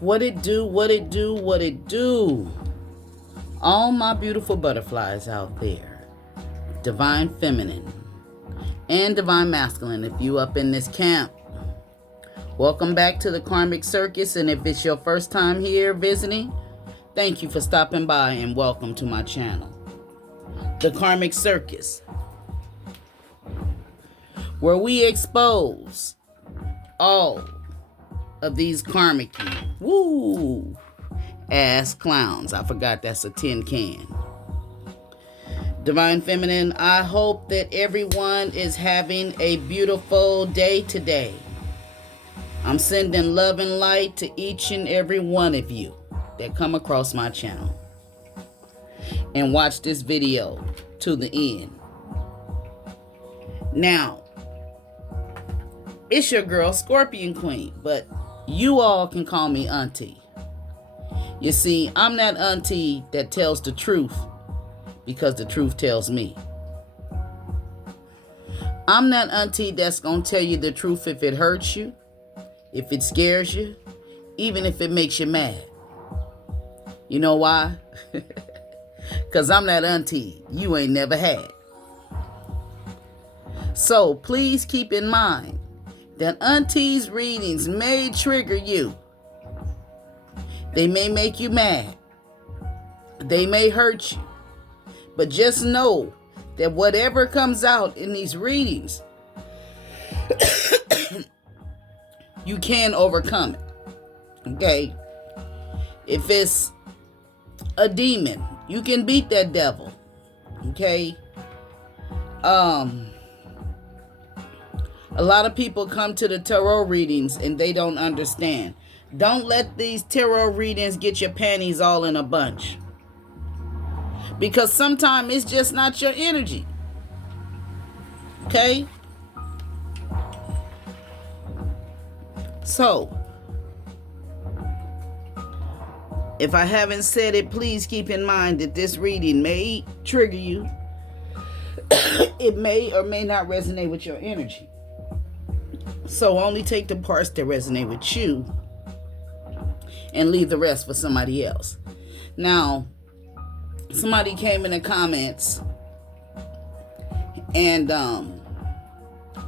What it do, what it do, what it do. All my beautiful butterflies out there. Divine feminine and divine masculine, if you up in this camp. Welcome back to the Karmic Circus, and if it's your first time here visiting, thank you for stopping by and welcome to my channel. The Karmic Circus, where we expose all of these karmic ass clowns. I forgot that's a tin can. Divine feminine, I hope that everyone is having a beautiful day today. I'm sending love and light to each and every one of you that come across my channel and watch this video to the end. Now, it's your girl, Scorpionsqueen, but you all can call me auntie. You see, I'm that auntie that tells the truth because the truth tells me. I'm that auntie that's going to tell you the truth if it hurts you, if it scares you, even if it makes you mad. You know why? Because I'm that auntie you ain't never had. So please keep in mind that auntie's readings may trigger you. They may make you mad. They may hurt you. But just know that whatever comes out in these readings, you can overcome it. Okay? If it's a demon, you can beat that devil. Okay? A lot of people come to the tarot readings and they don't understand. Don't let these tarot readings get your panties all in a bunch. Because sometimes it's just not your energy. Okay? So, if I haven't said it, please keep in mind that this reading may trigger you. It may or may not resonate with your energy. So only take the parts that resonate with you and leave the rest for somebody else. Now, somebody came in the comments and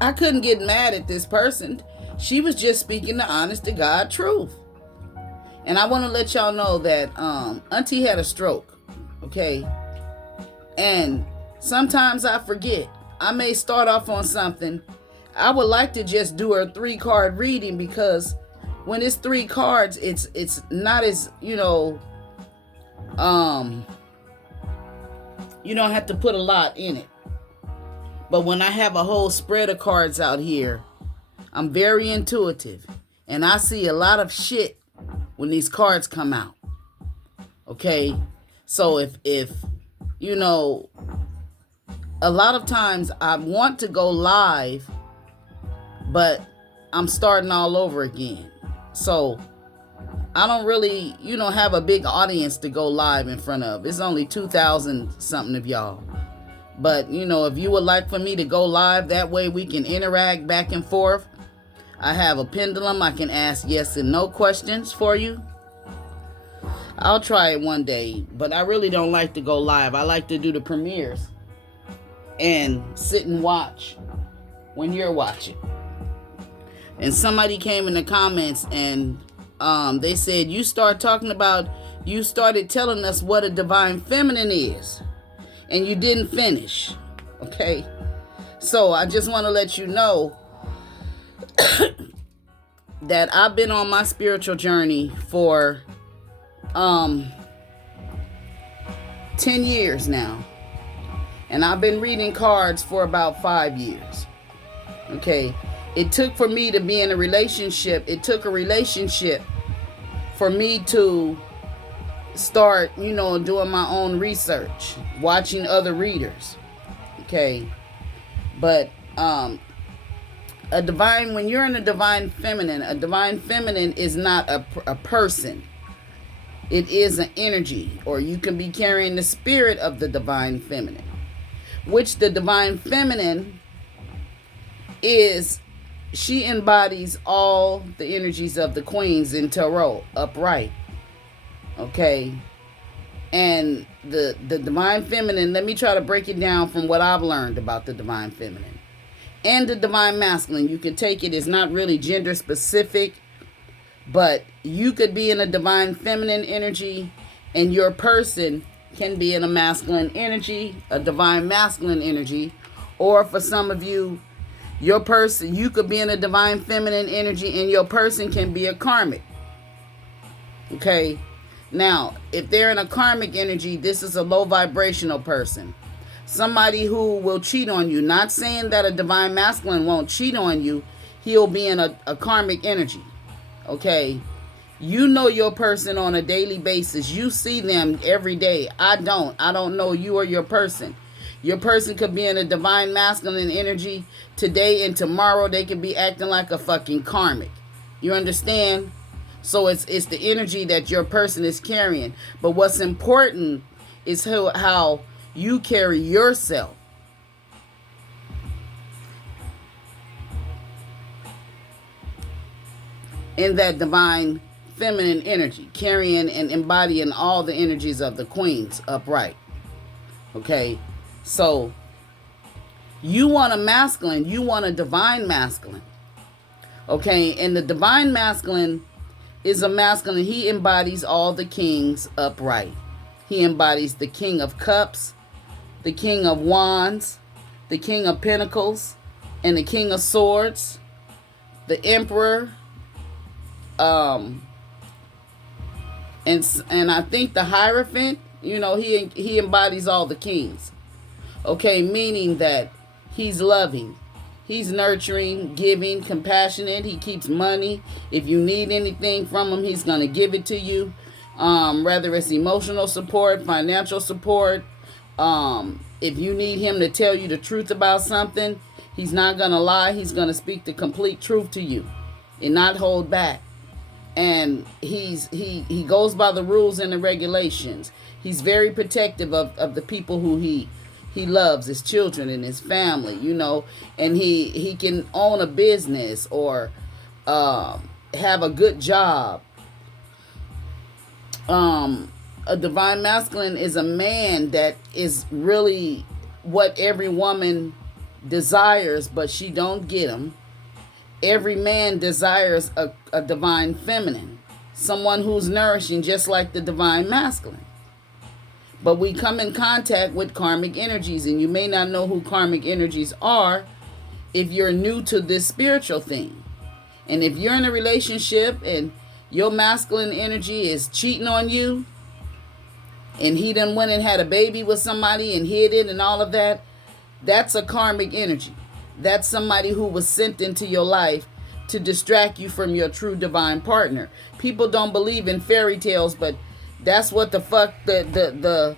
I couldn't get mad at this person. She was just speaking the honest to God truth. And I want to let y'all know that auntie had a stroke. Okay? And sometimes I forget. I may start off on something. I would like to just do a 3-card reading because when it's 3 cards, it's not as, you don't have to put a lot in it. But when I have a whole spread of cards out here, I'm very intuitive and I see a lot of shit when these cards come out. Okay? So if a lot of times I want to go live, but I'm starting all over again. So I don't really, have a big audience to go live in front of. It's only 2,000 something of y'all. But, if you would like for me to go live, that way we can interact back and forth. I have a pendulum. I can ask yes and no questions for you. I'll try it one day, but I really don't like to go live. I like to do the premieres and sit and watch when you're watching. And somebody came in the comments and they said, you started telling us what a divine feminine is. And you didn't finish. Okay? So I just want to let you know that I've been on my spiritual journey for 10 years now. And I've been reading cards for about 5 years. Okay? It took for me to be in a relationship. It took a relationship for me to start, doing my own research, watching other readers. Okay. But when you're in a divine feminine is not a person. It is an energy, or you can be carrying the spirit of the divine feminine, which the divine feminine is she embodies all the energies of the queens in tarot upright. Okay. And the divine feminine, let me try to break it down from what I've learned about the divine feminine. And the divine masculine, you can take it, it's not really gender specific, but you could be in a divine feminine energy and your person can be in a masculine energy, a divine masculine energy. Or for some of you, your person, you could be in a divine feminine energy and your person can be a karmic. Okay. Now, if they're in a karmic energy, this is a low vibrational person. Somebody who will cheat on you. Not saying that a divine masculine won't cheat on you. He'll be in a karmic energy. Okay. You know your person on a daily basis. You see them every day. I don't know you or your person. Your person could be in a divine masculine energy today, and tomorrow they could be acting like a fucking karmic. You understand? So it's the energy that your person is carrying. But what's important is how you carry yourself. In that divine feminine energy, carrying and embodying all the energies of the queens upright. Okay? So you want a masculine, you want a divine masculine. Okay? And the divine masculine is a masculine. He embodies all the kings upright. He embodies the King of Cups, the King of Wands, the King of Pentacles, and the King of Swords, the Emperor, and I think the Hierophant. You know, he embodies all the kings. Okay, meaning that he's loving. He's nurturing, giving, compassionate. He keeps money. If you need anything from him, he's going to give it to you. Whether it's emotional support, financial support. If you need him to tell you the truth about something, he's not going to lie. He's going to speak the complete truth to you and not hold back. And he goes by the rules and the regulations. He's very protective of the people who he loves, his children and his family, you know, and he can own a business or have a good job. A divine masculine is a man that is really what every woman desires, but she don't get him. Every man desires a divine feminine, someone who's nourishing just like the divine masculine. But we come in contact with karmic energies, and you may not know who karmic energies are if you're new to this spiritual thing. And if you're in a relationship and your masculine energy is cheating on you, and he done went and had a baby with somebody and hid it and all of that, that's a karmic energy. That's somebody who was sent into your life to distract you from your true divine partner. People don't believe in fairy tales, but that's what the fuck the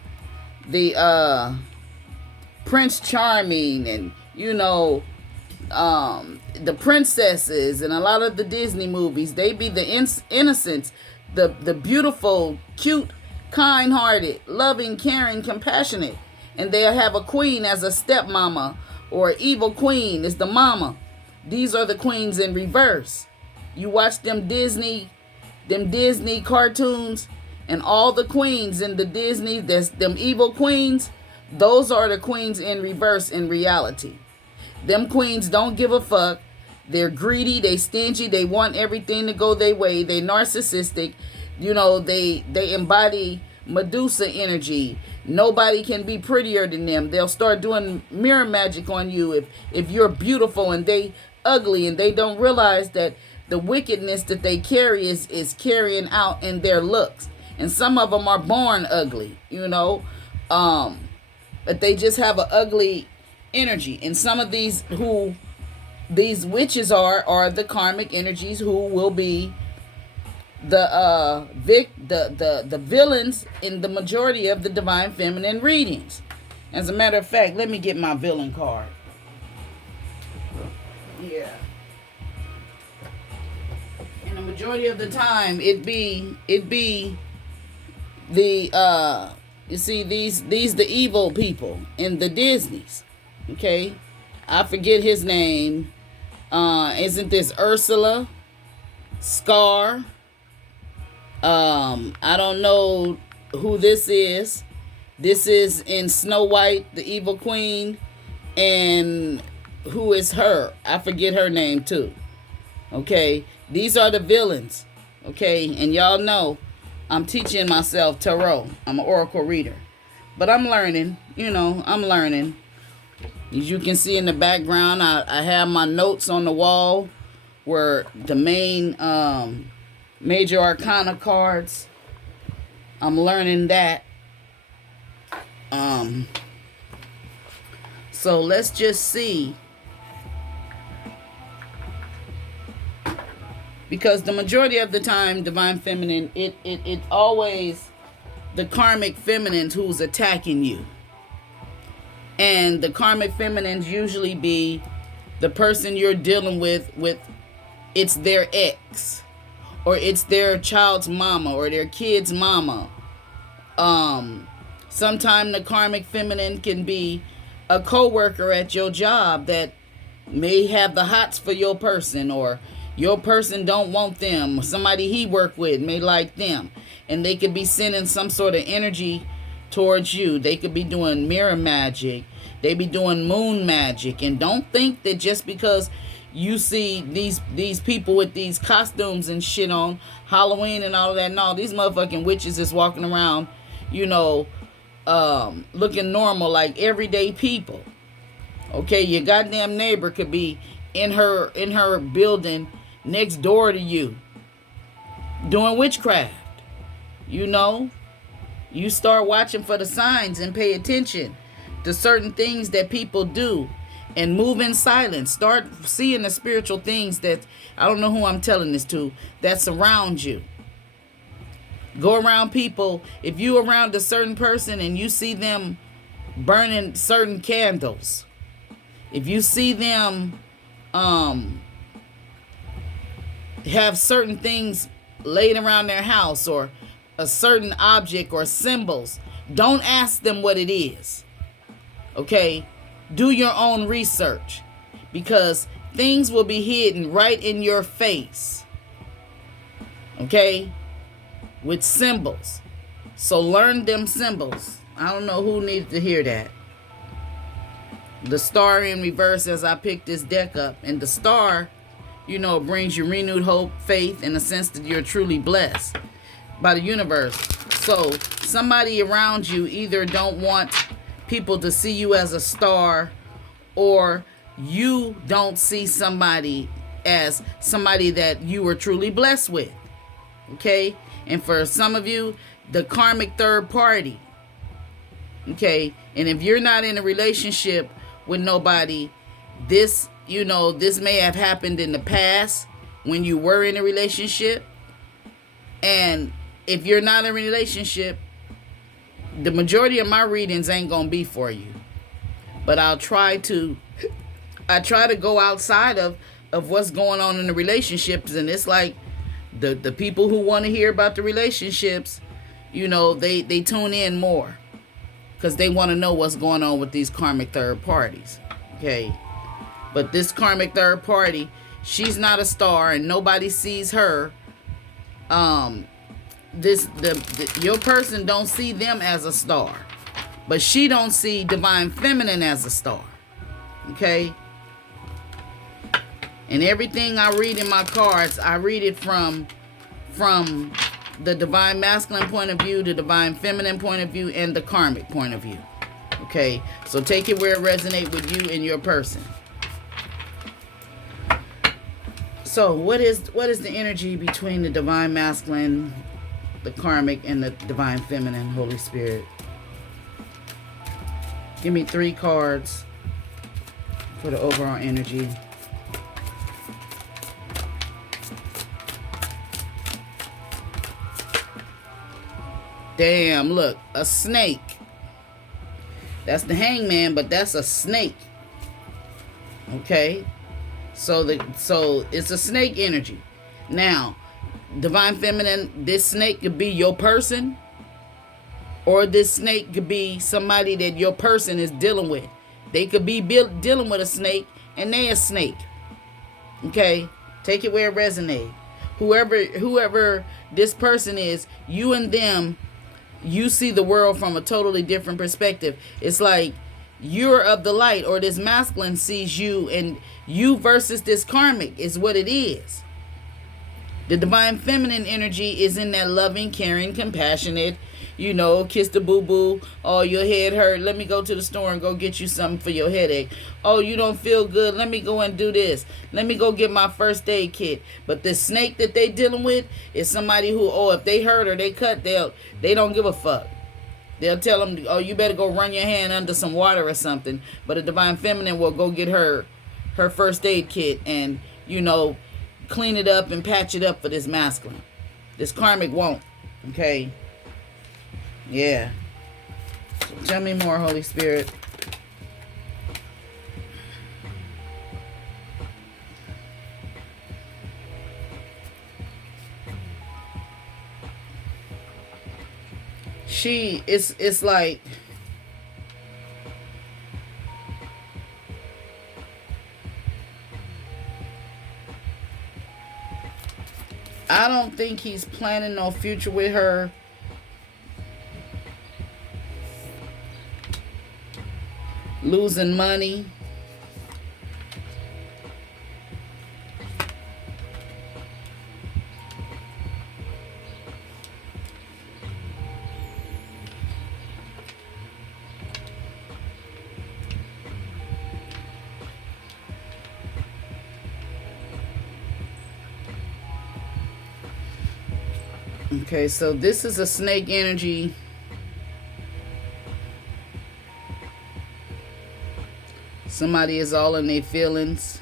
Prince Charming and, you know, the princesses and a lot of the Disney movies, they be the innocents, the beautiful, cute, kind-hearted, loving, caring, compassionate, and they'll have a queen as a stepmama or evil queen is the mama. These are the queens in reverse. You watch them Disney cartoons, and all the queens in the Disney, them evil queens, those are the queens in reverse in reality. Them queens don't give a fuck. They're greedy, they stingy, they want everything to go their way. They narcissistic. You know, they embody Medusa energy. Nobody can be prettier than them. They'll start doing mirror magic on you if you're beautiful and they ugly, and they don't realize that the wickedness that they carry is carrying out in their looks. And some of them are born ugly, you know, but they just have an ugly energy. And some of these witches are the karmic energies who will be the villains in the majority of the divine feminine readings. As a matter of fact, let me get my villain card. Yeah. And the majority of the time, it be the you see these the evil people in the Disneys. Okay, I forget his name. Isn't this Ursula? Scar? I don't know who this is. This is in Snow White, the Evil Queen. And who is her? I forget her name too. Okay, these are the villains. Okay, and y'all know I'm teaching myself tarot. I'm an oracle reader. But I'm learning, I'm learning. As you can see in the background, I have my notes on the wall where the main major arcana cards. I'm learning that. So let's just see. Because the majority of the time, Divine Feminine, it always the Karmic Feminines who's attacking you. And the Karmic Feminines usually be the person you're dealing with it's their ex. Or it's their child's mama or their kid's mama. Sometimes the Karmic Feminine can be a co-worker at your job that may have the hots for your person, or your person don't want them, or somebody he work with may like them, and they could be sending some sort of energy towards you. They could be doing mirror magic, they be doing moon magic. And don't think that just because you see these people with these costumes and shit on Halloween and all of that, no, these motherfucking witches is walking around, looking normal like everyday people. Okay, your goddamn neighbor could be in her building next door to you doing witchcraft. You start watching for the signs and pay attention to certain things that people do and move in silence. Start seeing the spiritual things that, I don't know who I'm telling this to, that surround you. Go around people. If you around a certain person and you see them burning certain candles, if you see them have certain things laid around their house, or a certain object or symbols, don't ask them what it is. Okay? Do your own research, because things will be hidden right in your face. Okay? With symbols. So learn them symbols. I don't know who needs to hear that. The star in reverse as I pick this deck up. And the star, brings you renewed hope, faith, and a sense that you're truly blessed by the universe. So somebody around you either don't want people to see you as a star, or you don't see somebody as somebody that you were truly blessed with. Okay? And for some of you, the karmic third party. Okay? And if you're not in a relationship with nobody, this may have happened in the past when you were in a relationship. And if you're not in a relationship, the majority of my readings ain't gonna be for you. But I try to go outside of what's going on in the relationships. And it's like the people who want to hear about the relationships, they tune in more because they want to know what's going on with these karmic third parties. Okay? But this karmic third party, she's not a star and nobody sees her. Your person don't see them as a star, but she don't see Divine Feminine as a star. Okay? And everything I read in my cards, I read it from the Divine Masculine point of view, the Divine Feminine point of view, and the Karmic point of view. Okay? So take it where it resonates with you and your person. So what is the energy between the Divine Masculine, the Karmic, and the Divine Feminine, Holy Spirit? Give me 3 cards for the overall energy. Damn, look, a snake. That's the Hangman, but that's a snake. Okay? So it's a snake energy. Now, Divine Feminine, this snake could be your person, or this snake could be somebody that your person is dealing with. They could be dealing with a snake, and they a snake. Okay? Take it where it resonates. Whoever this person is, you and them, you see the world from a totally different perspective. It's like you're of the light, or this masculine sees you, and you versus this karmic is what it is. The divine feminine energy is in that loving, caring, compassionate, kiss the boo-boo. Oh, your head hurt. Let me go to the store and go get you something for your headache. Oh, you don't feel good. Let me go and do this. Let me go get my first aid kit. But the snake that they dealing with is somebody who, if they hurt or they cut, they don't give a fuck. They'll tell them, oh, you better go run your hand under some water or something. But a divine feminine will go get her first aid kit and, clean it up and patch it up for this masculine. This karmic won't. Okay? Yeah. So tell me more, Holy Spirit. It's like I don't think he's planning no future with her. Losing money. Okay, so this is a snake energy. Somebody is all in their feelings.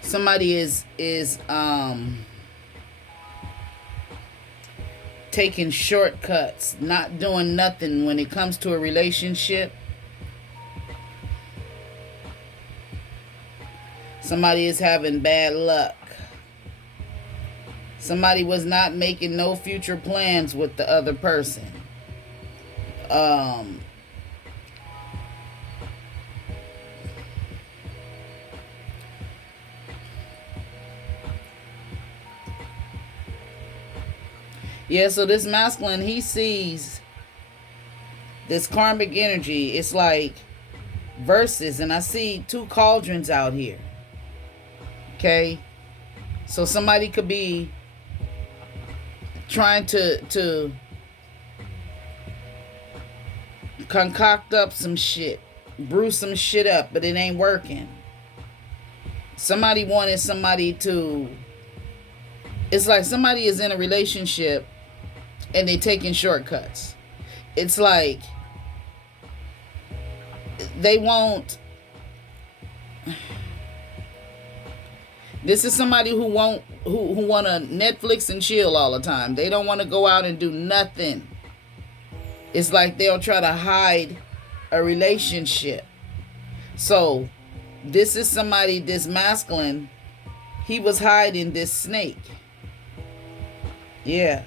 Somebody is taking shortcuts, not doing nothing when it comes to a relationship. Somebody is having bad luck. Somebody was not making no future plans with the other person. Yeah, so this masculine, he sees this karmic energy. It's like verses, and I see 2 cauldrons out here. Okay? So somebody could be trying to concoct up some shit, brew some shit up, but it ain't working. Somebody wanted somebody to... It's like somebody is in a relationship and they taking shortcuts. It's like they won't... This is somebody who want to Netflix and chill all the time. They don't want to go out and do nothing. It's like they'll try to hide a relationship. So this is somebody, this masculine, he was hiding this snake. Yeah.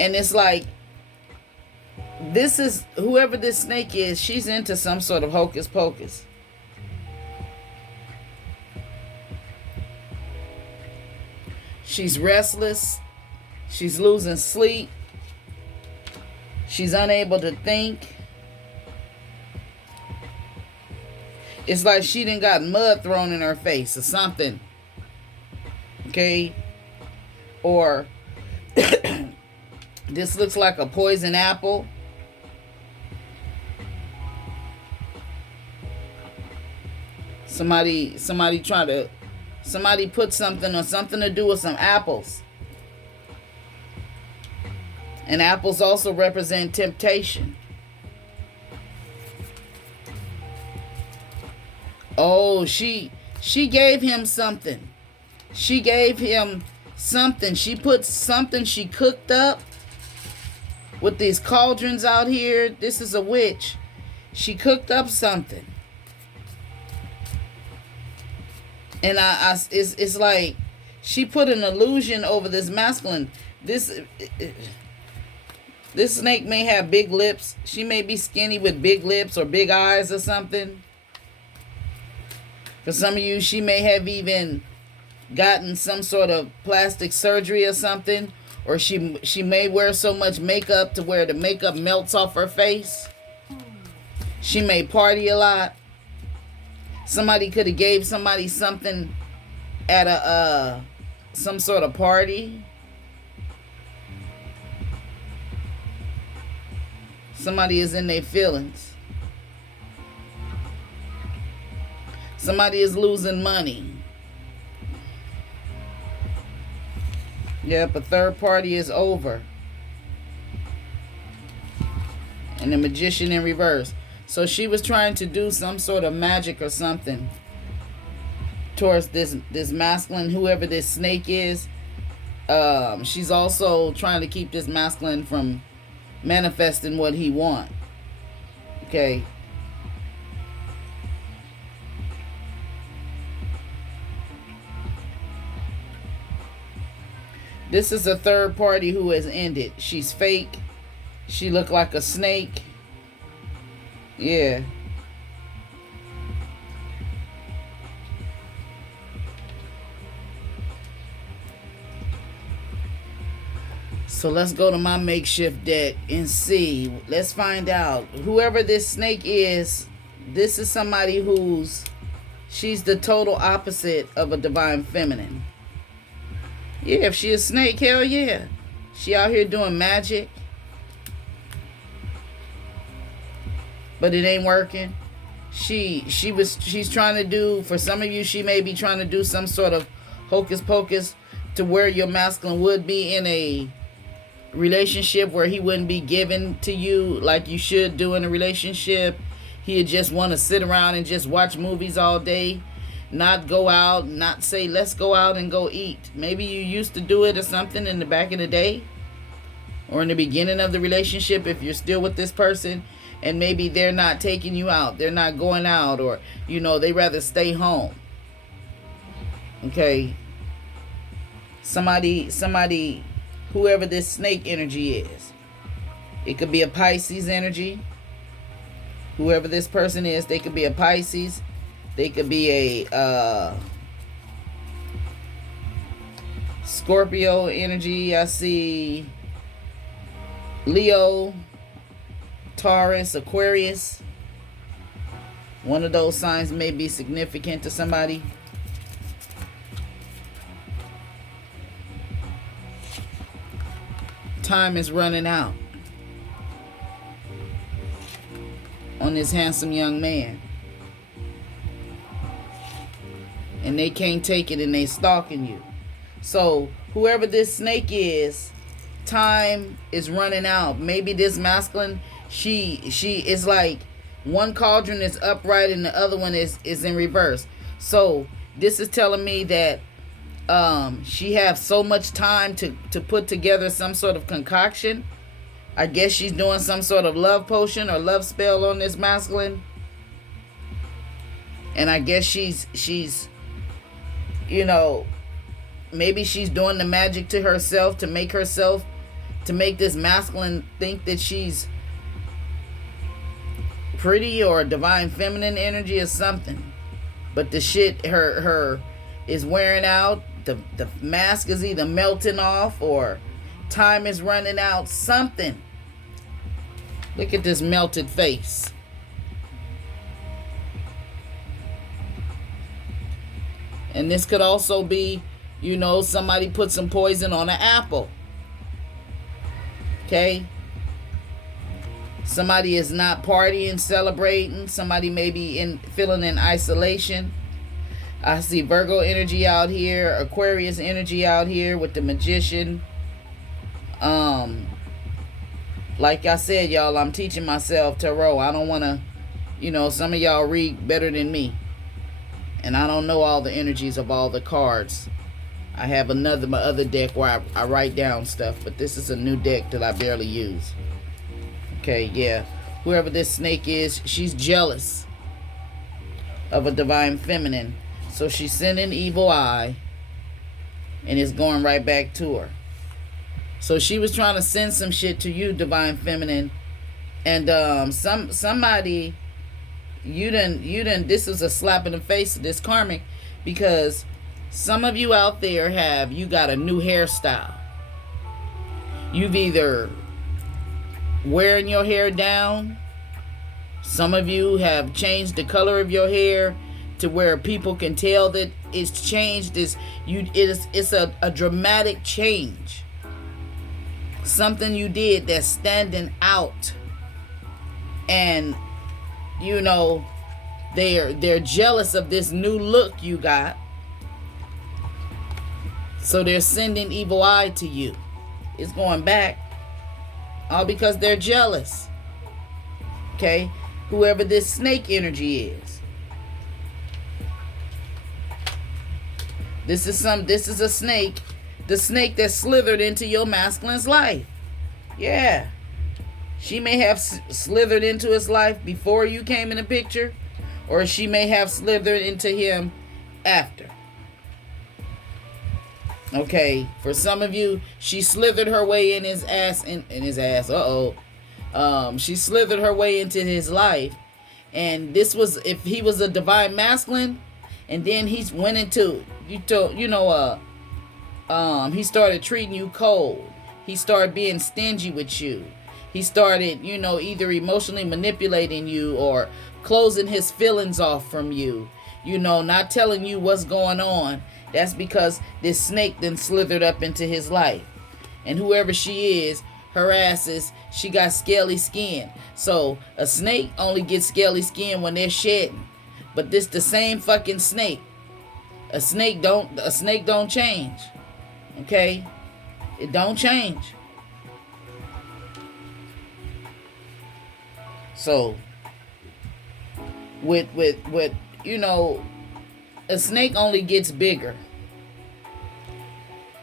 And it's like, this is, whoever this snake is, she's into some sort of hocus pocus. She's restless. She's losing sleep. She's unable to think. It's like she done got mud thrown in her face or something. Okay? Or this looks like a poison apple. Somebody put something or something to do with some apples. And apples also represent temptation. Oh, she gave him something. She gave him something. She put something she cooked up with these cauldrons out here. This is a witch. She cooked up something. And it's like she put an illusion over this masculine. This snake may have big lips. She may be skinny with big lips or big eyes or something. For some of you, she may have even gotten some sort of plastic surgery or something. Or she may wear so much makeup to where the makeup melts off her face. She may party a lot. Somebody could have gave somebody something at a some sort of party. Somebody is in their feelings. Somebody is losing money. Yep, a third party is over. And the Magician in reverse. So she was trying to do some sort of magic or something towards this masculine, whoever this snake is. She's also trying to keep this masculine from manifesting what he wants. Okay. This is a third party who has ended. She's fake. She looked like a snake. Yeah. So let's go to my makeshift deck and see. Let's find out. Whoever this snake is, this is somebody she's the total opposite of a divine feminine. Yeah, if she a snake, hell yeah. She out here doing magic. But it ain't working. She's trying to do, for some of you, she may be trying to do some sort of hocus pocus to where your masculine would be in a relationship where he wouldn't be given to you like you should do in a relationship. He'd just want to sit around and just watch movies all day, not go out, not say let's go out and go eat. Maybe you used to do it or something in the back of the day or in the beginning of the relationship if you're still with this person, and maybe they're not taking you out, they're not going out, or they rather stay home. Okay, somebody whoever this snake energy is, it could be a Pisces energy. Whoever this person is, they could be a Pisces, they could be a Scorpio energy. I see Leo, Taurus, Aquarius. One of those signs may be significant to somebody. Time is running out on this handsome young man. And they can't take it and they stalking you. So whoever this snake is, time is running out. Maybe this masculine, she is like one cauldron is upright and the other one is in reverse. So this is telling me that she has so much time to put together some sort of concoction. I guess she's doing some sort of love potion or love spell on this masculine. And I guess she's maybe she's doing the magic to herself to make this masculine think that she's pretty or divine feminine energy or something. But the shit her is wearing out. The mask is either melting off or time is running out. Something. Look at this melted face. And this could also be, somebody put some poison on an apple. Okay? Somebody is not partying, celebrating. Somebody may be feeling in isolation. I see Virgo energy out here, Aquarius energy out here with the Magician. Like I said, y'all, I'm teaching myself tarot. I don't want to, some of y'all read better than me. And I don't know all the energies of all the cards. I have my other deck where I write down stuff, but this is a new deck that I barely use. Okay, yeah. Whoever this snake is, she's jealous of a divine feminine. So she's sending evil eye, and it's going right back to her. So she was trying to send some shit to you, divine feminine, and somebody, you didn't. This is a slap in the face of this karmic, because some of you out there you got a new hairstyle. You've either wearing your hair down. Some of you have changed the color of your hair to where people can tell that it's changed. It's a dramatic change. Something you did that's standing out. And you know, they're jealous of this new look you got. So they're sending evil eye to you. It's going back. All because they're jealous. Okay? Whoever this snake energy is. This is a snake. The snake that slithered into your masculine's life. Yeah. She may have slithered into his life before you came in the picture, or she may have slithered into him after. Okay, for some of you, she slithered her way in his ass. She slithered her way into his life, and this was, if he was a divine masculine, and then he went into he started treating you cold. He started being stingy with you. He started, either emotionally manipulating you or closing his feelings off from you. Not telling you what's going on. That's because this snake then slithered up into his life. And whoever she is, her ass she got scaly skin. So a snake only gets scaly skin when they're shedding. But this the same fucking snake. A snake don't change. Okay? It don't change. So with a snake only gets bigger.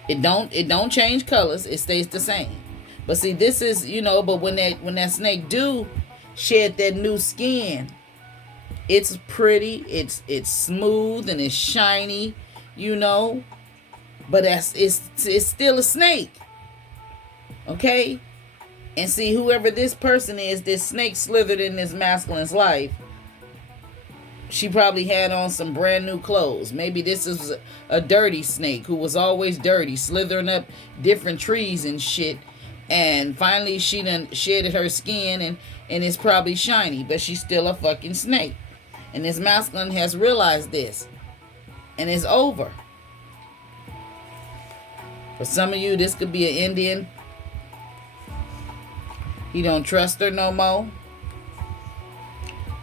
It don't change colors. It stays the same. But see, this is, but when that snake do shed that new skin, it's pretty, it's smooth and it's shiny, but it's still a snake. Okay? And see, whoever this person is, this snake slithered in this masculine's life, she probably had on some brand new clothes. Maybe this is a dirty snake who was always dirty, slithering up different trees and shit. And finally she done shedded her skin and it's probably shiny, but she's still a fucking snake. And this masculine has realized this. And it's over. For some of you, this could be an Indian. He don't trust her no more.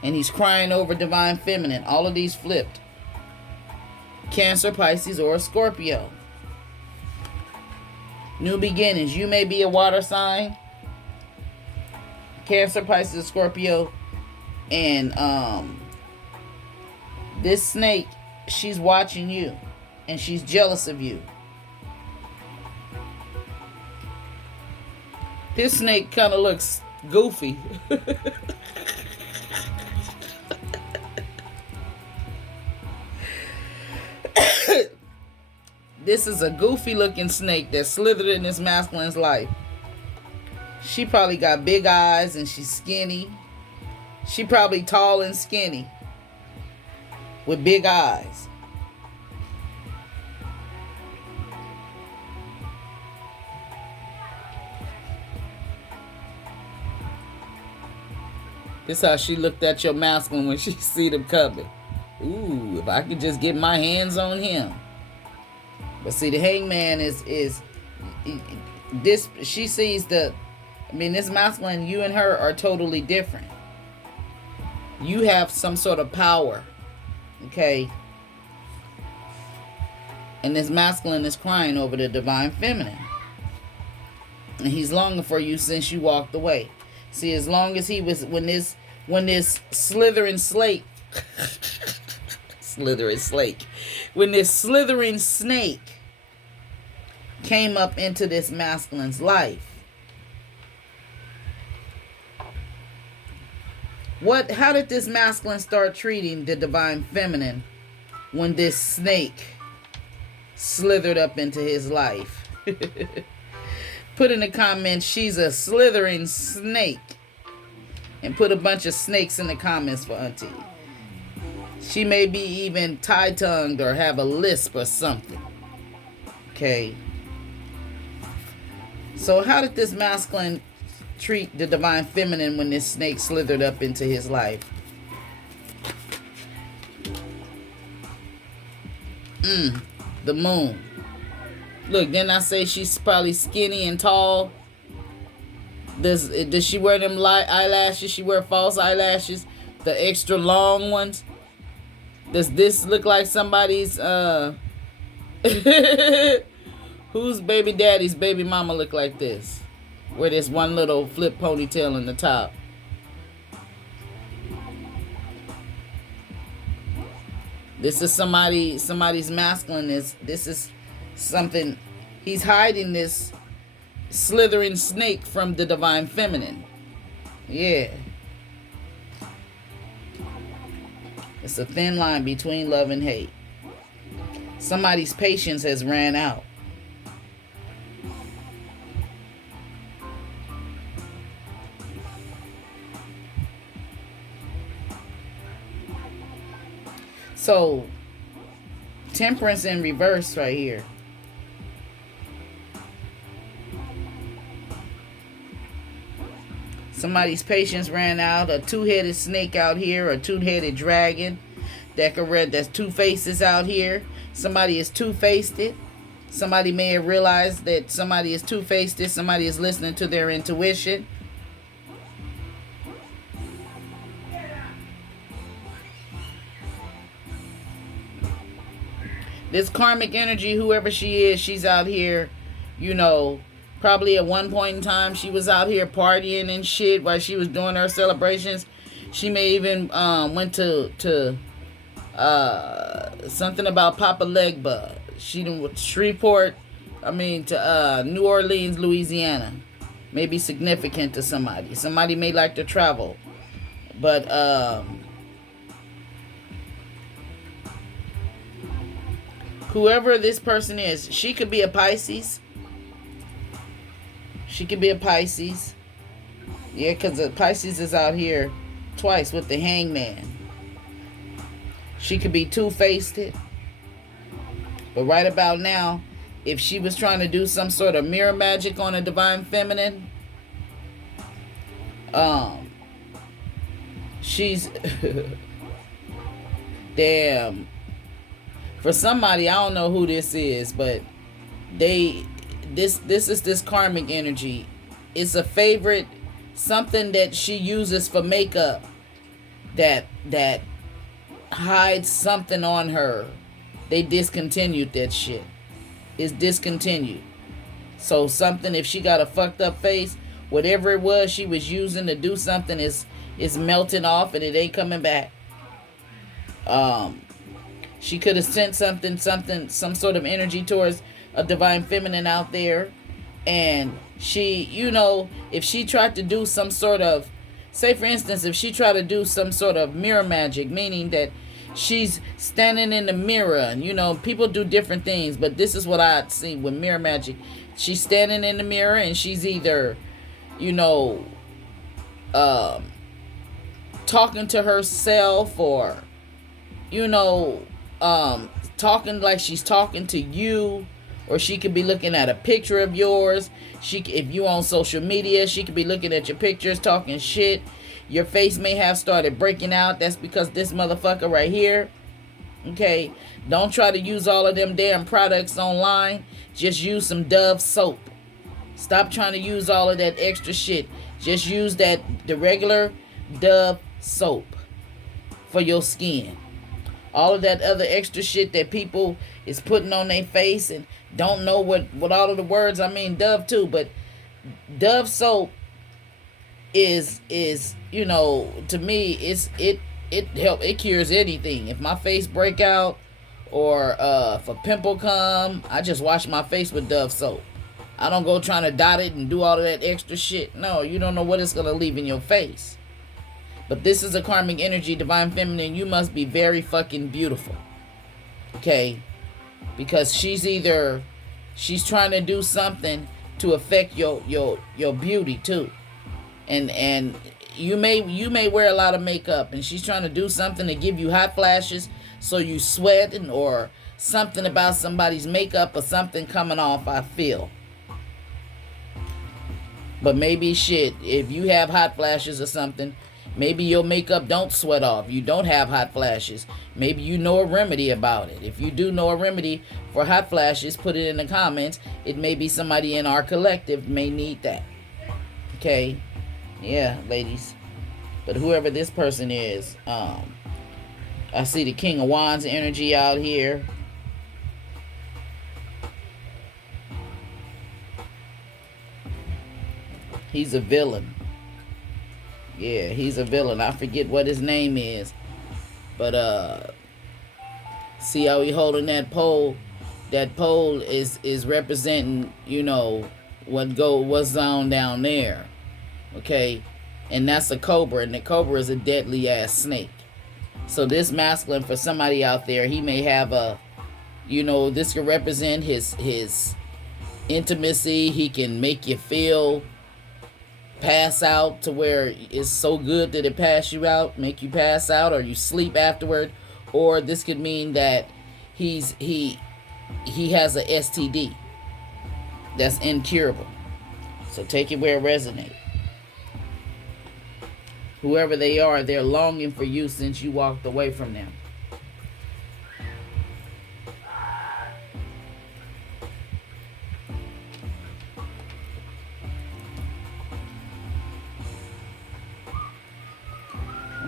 And he's crying over divine feminine. All of these flipped. Cancer, Pisces, or a Scorpio. New beginnings. You may be a water sign. Cancer, Pisces, Scorpio. And this snake, she's watching you. And she's jealous of you. This snake kind of looks goofy. This is a goofy looking snake that slithered in this masculine's life. She probably got big eyes and she's skinny. She probably tall and skinny with big eyes. This is how she looked at your masculine when she see them coming. Ooh, if I could just get my hands on him. But see, the hangman is this. She sees this masculine, you and her are totally different. You have some sort of power, okay? And this masculine is crying over the divine feminine. And he's longing for you since you walked away. See, as long as he was, when this slithering snake, when this slithering snake came up into this masculine's life, how did this masculine start treating the divine feminine when this snake slithered up into his life? put in the comments she's a slithering snake. And put a bunch of snakes in the comments for Auntie. She may be even tie-tongued or have a lisp or something. Okay. So how did this masculine treat the divine feminine when this snake slithered up into his life? The moon. Look, didn't I say she's probably skinny and tall? Does she wear them light eyelashes? She wear false eyelashes, the extra long ones. Does this look like somebody's whose baby daddy's baby mama look like this? Where there's one little flip ponytail in the top. This is somebody's masculine. This is something. He's hiding this slithering snake from the divine feminine. Yeah. It's a thin line between love and hate. Somebody's patience has ran out. So, temperance in reverse right here. Somebody's patience ran out. A two-headed snake out here. A two-headed dragon. That's two faces out here. Somebody is two-faced it. Somebody may have realized that somebody is two-faced it. Somebody is listening to their intuition. This karmic energy, whoever she is, she's out here, you know, probably at one point in time she was out here partying and shit while she was doing her celebrations. She may even went to something about Papa LEGBA. She didn't Shreveport, to New Orleans, Louisiana. May be significant to somebody. Somebody may like to travel. But whoever this person is, she could be a Pisces. She could be a Pisces. Yeah, because the Pisces is out here twice with the hangman. She could be two-faced it. But right about now, if she was trying to do some sort of mirror magic on a divine feminine, she's damn. For somebody, I don't know who this is, but this is this karmic energy. It's a favorite, something that she uses for makeup that hides something on her. They discontinued that shit. It's discontinued. So something, if she got a fucked up face, whatever it was she was using to do something is melting off and it ain't coming back. She could have sent some sort of energy towards a divine feminine out there. And she, if she tried to do some sort of, say for instance, if she tried to do some sort of mirror magic, meaning that she's standing in the mirror, and people do different things, but this is what I see with mirror magic. She's standing in the mirror and she's either, talking to herself or, talking like she's talking to you, or she could be looking at a picture of yours. If you on social media, she could be looking at your pictures, talking shit. Your face may have started breaking out. That's because this motherfucker right here. Okay, don't try to use all of them damn products online. Just use some Dove soap. Stop trying to use all of that extra shit. Just use the regular Dove soap for your skin. All of that other extra shit that people is putting on their face and don't know what all of the words, Dove too, but Dove soap is to me, it cures anything. If my face break out or if a pimple come, I just wash my face with Dove soap. I don't go trying to dot it and do all of that extra shit. No, you don't know what it's gonna leave in your face. But this is a karmic energy, divine feminine. You must be very fucking beautiful. Okay? Because she's trying to do something to affect your beauty too. And you may wear a lot of makeup, and she's trying to do something to give you hot flashes, so you sweating, or something about somebody's makeup or something coming off, I feel. But maybe shit, if you have hot flashes or something, maybe your makeup don't sweat off. You don't have hot flashes. Maybe you know a remedy about it. If you do know a remedy for hot flashes, put it in the comments. It may be somebody in our collective may need that. Okay? Yeah, ladies. But whoever this person is, I see the King of Wands energy out here. He's a villain. Yeah, he's a villain. I forget what his name is. But see how he holding that pole? That pole is representing, you know, what's on down there. Okay? And that's a cobra, and the cobra is a deadly ass snake. So this masculine, for somebody out there, he may have a, you know, this can represent his intimacy. He can make you feel pass out to where it's so good that it pass you out, make you pass out, or you sleep afterward. Or this could mean that he has a STD that's incurable. So take it where it resonates. Whoever they are, they're longing for you since you walked away from them.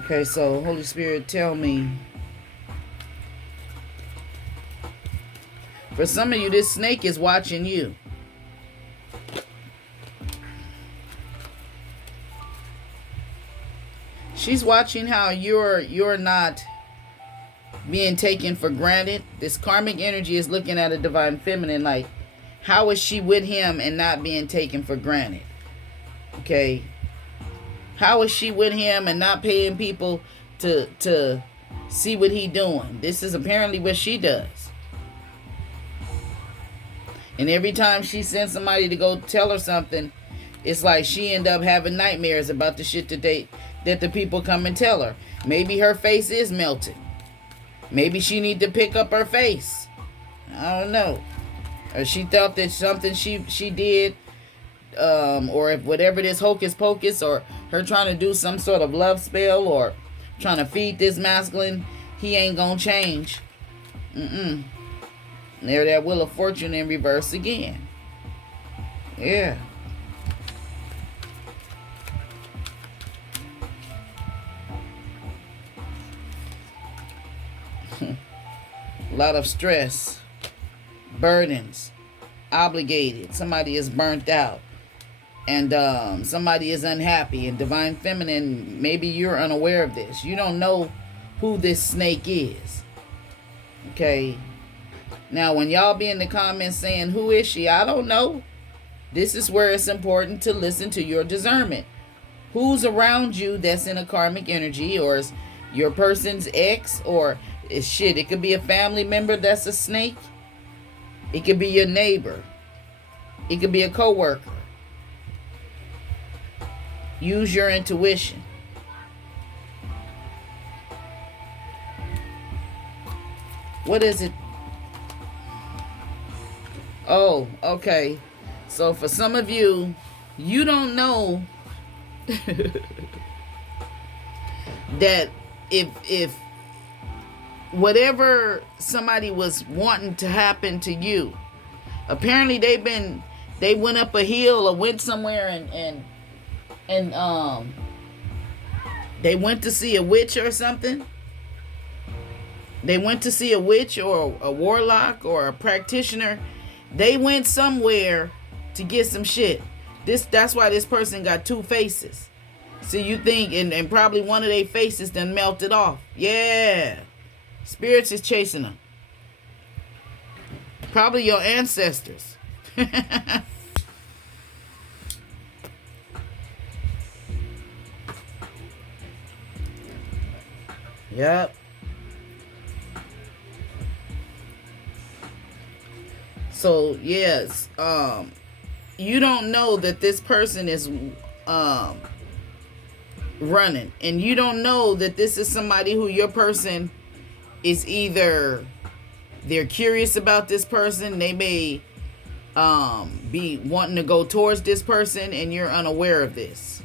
Okay, so Holy Spirit, tell me. For some of you, this snake is watching you. She's watching how you're not being taken for granted. This karmic energy is looking at a divine feminine like, how is she with him and not being taken for granted? Okay. How is she with him and not paying people to see what he doing? This is apparently what she does. And every time she sends somebody to go tell her something, it's like she end up having nightmares about the shit that the people come and tell her. Maybe her face is melting. Maybe she need to pick up her face. I don't know. Or she thought that something she did, or if whatever this hocus pocus, or her trying to do some sort of love spell, or trying to feed this masculine, he ain't gonna change. There that Wheel of Fortune in reverse again. Yeah. A lot of stress, burdens, obligated. Somebody is burnt out, and somebody is unhappy. And divine feminine, maybe you're unaware of this. You don't know who this snake is. Okay. Now, when y'all be in the comments saying, who is she? I don't know. This is where it's important to listen to your discernment. Who's around you that's in a karmic energy, or is your person's ex, or is shit. It could be a family member that's a snake. It could be your neighbor. It could be a coworker. Use your intuition. What is it? Oh, okay. So for some of you, you don't know that if whatever somebody was wanting to happen to you, apparently they went up a hill or went somewhere and they went to see a witch or something. They went to see a witch or a warlock or a practitioner. They went somewhere to get some shit. That's why this person got two faces. So you think, and probably one of their faces done melted off. Yeah. Spirits is chasing them. Probably your ancestors. Yep. So yes, you don't know that this person is running, and you don't know that this is somebody who your person is either they're curious about this person, they may be wanting to go towards this person, and you're unaware of this.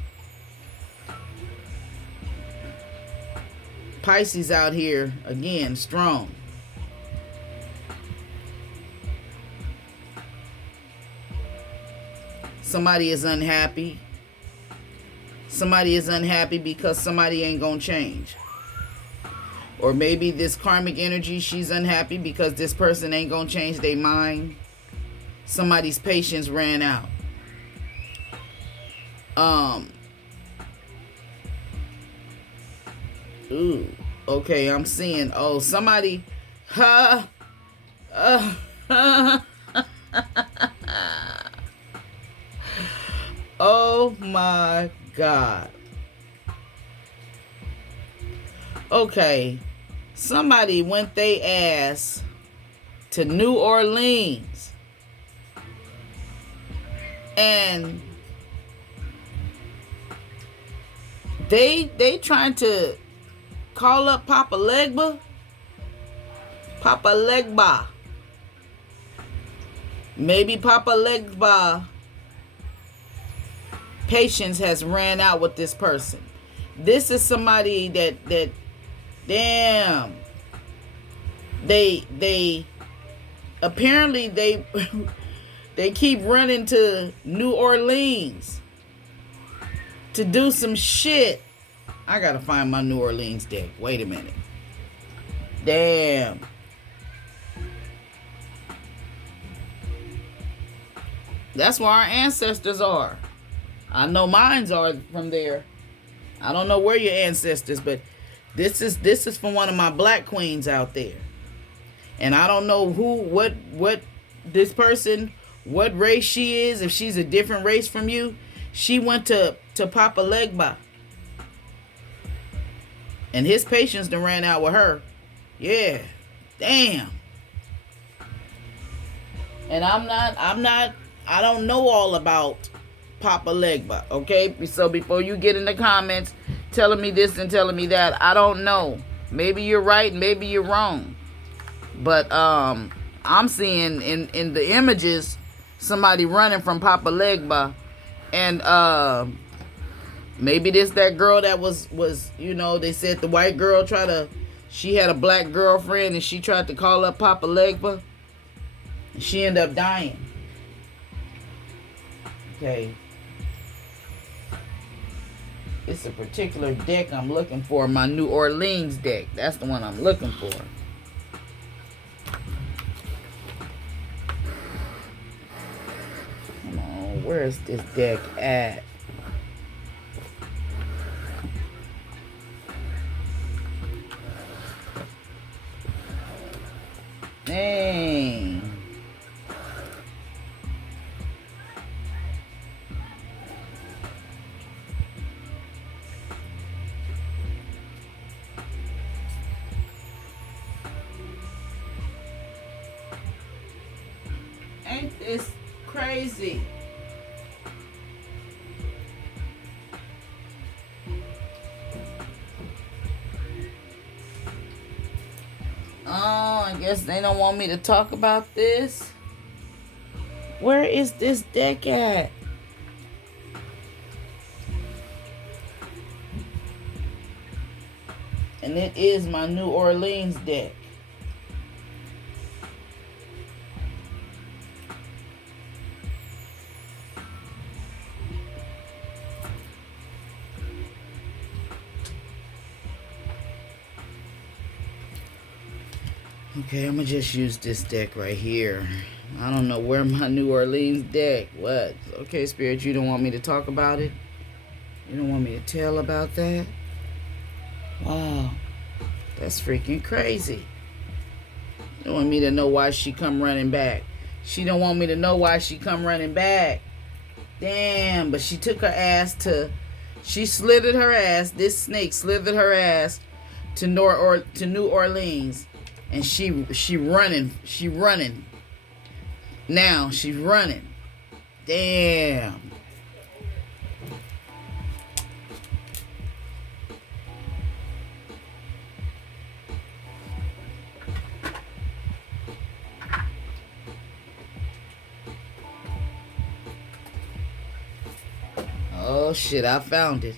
Pisces out here again, strong. Somebody is unhappy. Somebody is unhappy because somebody ain't gonna change. Or maybe this karmic energy, she's unhappy because this person ain't gonna change their mind. Somebody's patience ran out. Ooh, okay, I'm seeing, somebody, oh my God. Okay, somebody went they ass to New Orleans, and they trying to call up Papa LEGBA. Papa LEGBA. Maybe Papa LEGBA patience has ran out with this person. This is somebody that damn, they apparently they keep running to New Orleans to do some shit. I gotta find my New Orleans deck. Wait a minute. Damn. That's where our ancestors are. I know mines are from there. I don't know where your ancestors, but this is from one of my black queens out there. And I don't know what this person, what race she is, if she's a different race from you. She went to Papa LEGBA. And his patience done ran out with her. Yeah. Damn. And I don't know all about Papa LEGBA, okay? So before you get in the comments telling me this and telling me that, I don't know. Maybe you're right, maybe you're wrong. But I'm seeing in the images somebody running from Papa LEGBA, and maybe this that girl that was they said the white girl she had a black girlfriend and she tried to call up Papa LEGBA, and she ended up dying. Okay. It's a particular deck I'm looking for, my New Orleans deck. That's the one I'm looking for. Come on, where's this deck at? Dang. Ain't this crazy? Oh, I guess they don't want me to talk about this. Where is this deck at? And it is my New Orleans deck. Okay, I'm gonna just use this deck right here. I don't know where my New Orleans deck. What? Okay, Spirit, you don't want me to talk about it? You don't want me to tell about that? Wow. That's freaking crazy. You don't want me to know why she come running back. She don't want me to know why she come running back. Damn, but she took her ass to... She slithered her ass. This snake slithered her ass to New Orleans. And she running. She running. Now she's running Damn. Oh shit, I found it.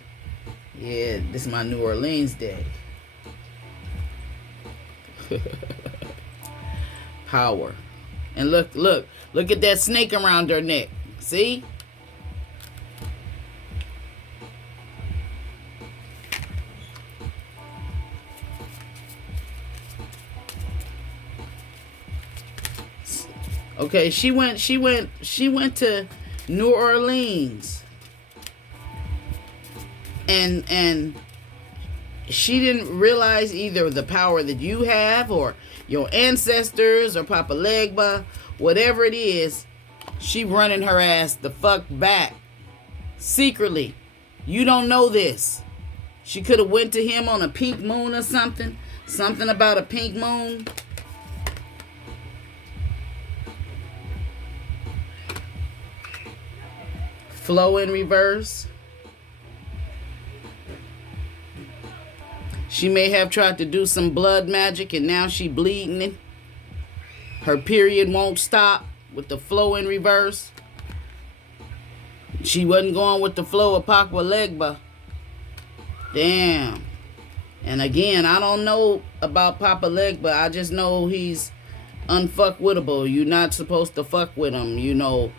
Yeah, this is my New Orleans day. Power. And look at that snake around her neck. See? Okay, she went to New Orleans. And she didn't realize either the power that you have or your ancestors or Papa LEGBA, whatever it is, she running her ass the fuck back. Secretly. You don't know this. She could have went to him on a pink moon or something. Something about a pink moon. Flow in reverse. She may have tried to do some blood magic and now she bleeding. Her period won't stop with the flow in reverse. She wasn't going with the flow of Papa LEGBA. Damn. And again, I don't know about Papa LEGBA. I just know he's unfuckwittable. You're not supposed to fuck with him, you know.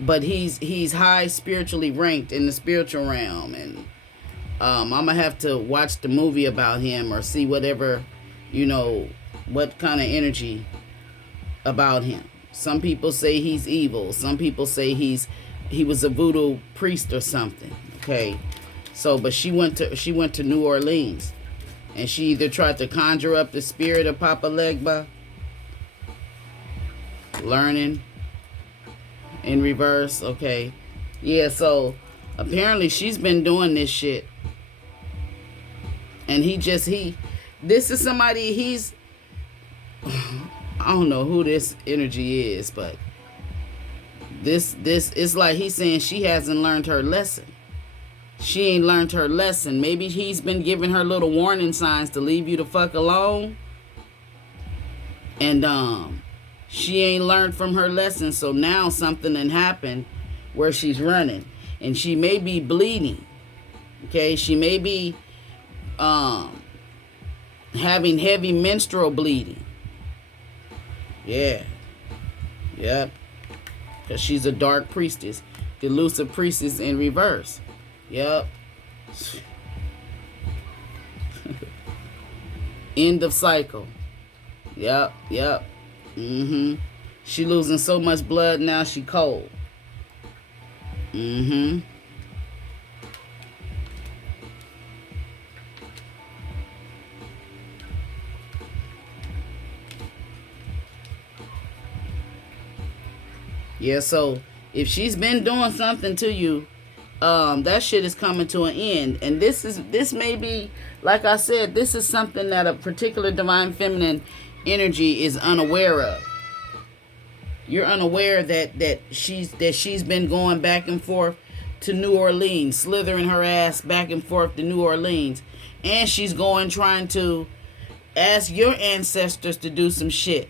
But he's high spiritually ranked in the spiritual realm, and I'm gonna have to watch the movie about him or see whatever, you know, what kind of energy about him. Some people say he's evil. Some people say he was a voodoo priest or something. Okay, so but she went to New Orleans, and she either tried to conjure up the spirit of Papa LEGBA, learning. In reverse, okay. Yeah, so apparently she's been doing this shit. And this is somebody, I don't know who this energy is, but this is like he's saying she hasn't learned her lesson. She ain't learned her lesson. Maybe he's been giving her little warning signs to leave you the fuck alone. And she ain't learned from her lesson, so now something done happened where she's running. And she may be bleeding. Okay, she may be having heavy menstrual bleeding. Yeah. Yep. Because she's a dark priestess. The elusive priestess in reverse. Yep. End of cycle. Yep. She losing so much blood now she cold. Yeah, so if she's been doing something to you, that shit is coming to an end. And this may be, like I said, this is something that a particular divine feminine energy is unaware of. You're unaware that she's been going back and forth to New Orleans, slithering her ass back and forth to New Orleans, and she's going trying to ask your ancestors to do some shit,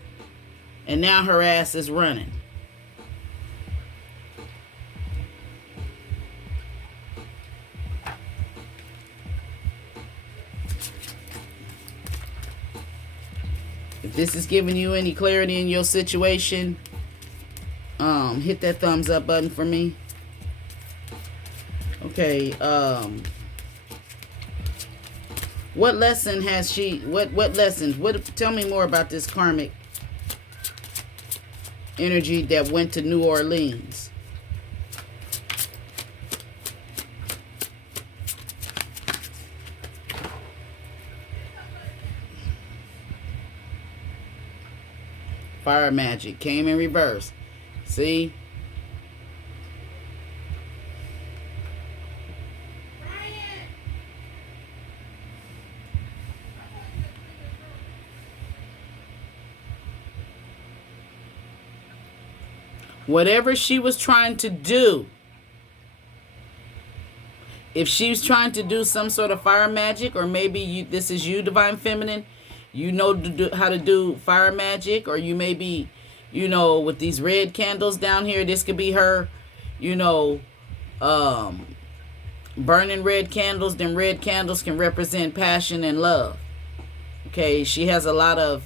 and now her ass is running. If this is giving you any clarity in your situation, hit that thumbs up button for me. Okay, what lesson has she, what lessons, tell me more about this karmic energy that went to New Orleans. Fire magic came in reverse. See? Whatever she was trying to do, if she's trying to do some sort of fire magic, or maybe this is you, Divine Feminine, you know how to do fire magic, or you may be, with these red candles down here, this could be her, burning red candles. Them red candles can represent passion and love. Okay, she has a lot of,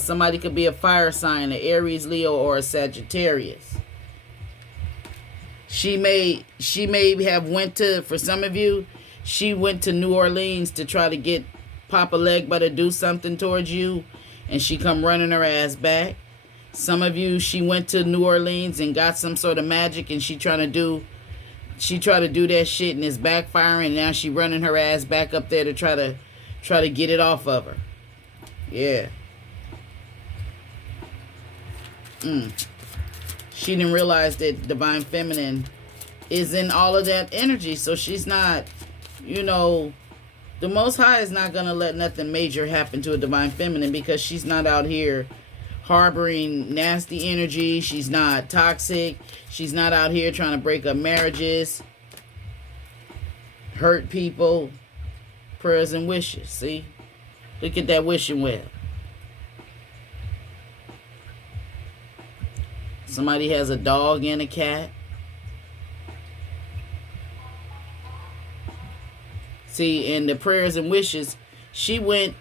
somebody could be a fire sign, an Aries, Leo, or a Sagittarius. She may have for some of you, she went to New Orleans to try to get Papa LEGBA to do something towards you, and she come running her ass back. Some of you, she went to New Orleans and got some sort of magic, and she tried to do that shit, and it's backfiring, and now she running her ass back up there to try to get it off of her. Yeah. She didn't realize that Divine Feminine is in all of that energy. So she's not, the Most High is not going to let nothing major happen to a Divine Feminine, because she's not out here harboring nasty energy. She's not toxic. She's not out here trying to break up marriages, hurt people. Prayers and wishes. See? Look at that wishing well. Somebody has a dog and a cat. See, in the prayers and wishes, she went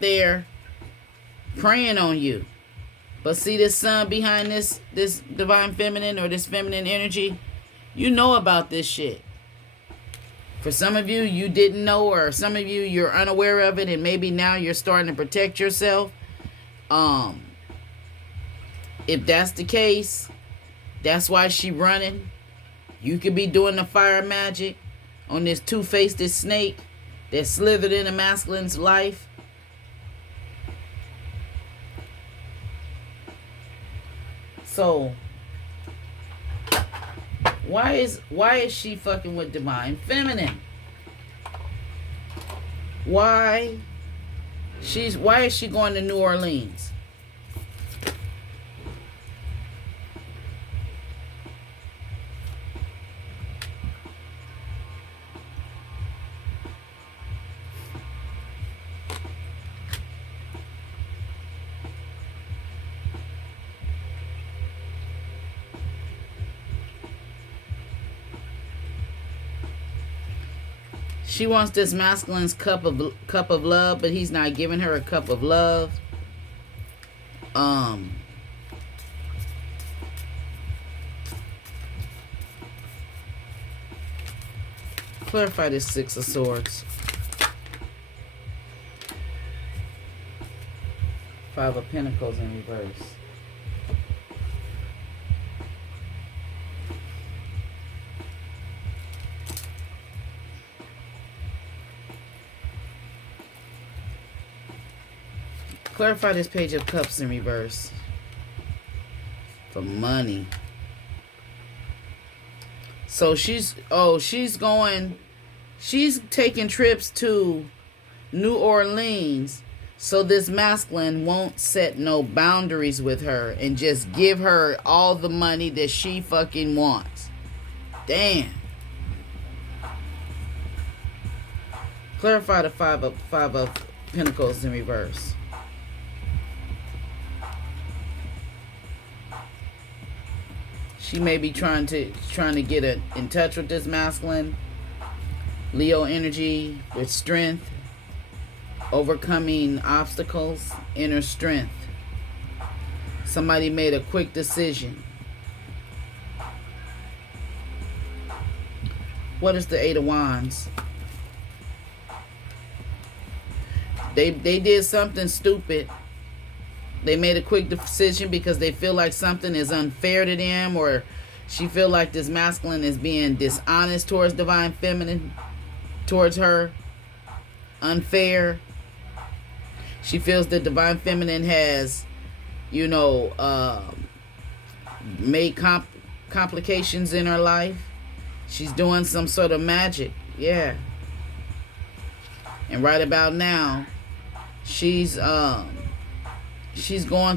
there praying on you. But see this sun behind this Divine Feminine, or this feminine energy, you know about this shit. For some of you, you didn't know, or some of you, you're unaware of it, and maybe now you're starting to protect yourself. If that's the case, that's why she running. You could be doing the fire magic on this two-faced snake that slithered in a masculine's life. So, why is she fucking with Divine Feminine? Why is she going to New Orleans? She wants this masculine's cup of love, but he's not giving her a cup of love. Clarify this Six of Swords. Five of Pentacles in reverse. Clarify this Page of Cups in reverse. For money. So she's taking trips to New Orleans so this masculine won't set no boundaries with her and just give her all the money that she fucking wants. Damn. Clarify the five of Pentacles in reverse. She may be trying to get in touch with this masculine. Leo energy with strength. Overcoming obstacles. Inner strength. Somebody made a quick decision. What is the Eight of Wands? They did something stupid. They made a quick decision because they feel like something is unfair to them, or she feel like this masculine is being dishonest towards Divine Feminine, towards her. Unfair. She feels that Divine Feminine has, made complications in her life. She's doing some sort of magic. Yeah. And right about now, she's going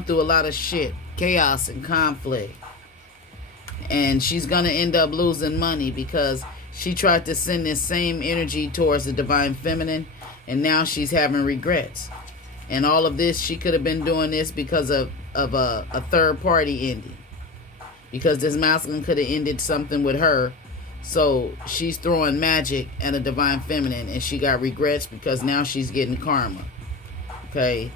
through a lot of shit, chaos and conflict. And she's going to end up losing money because she tried to send this same energy towards the divine feminine, and now she's having regrets. And all of this, she could have been doing this because of a third party ending. Because this masculine could have ended something with her. So she's throwing magic at a divine feminine, and she got regrets because now she's getting karma. Okay.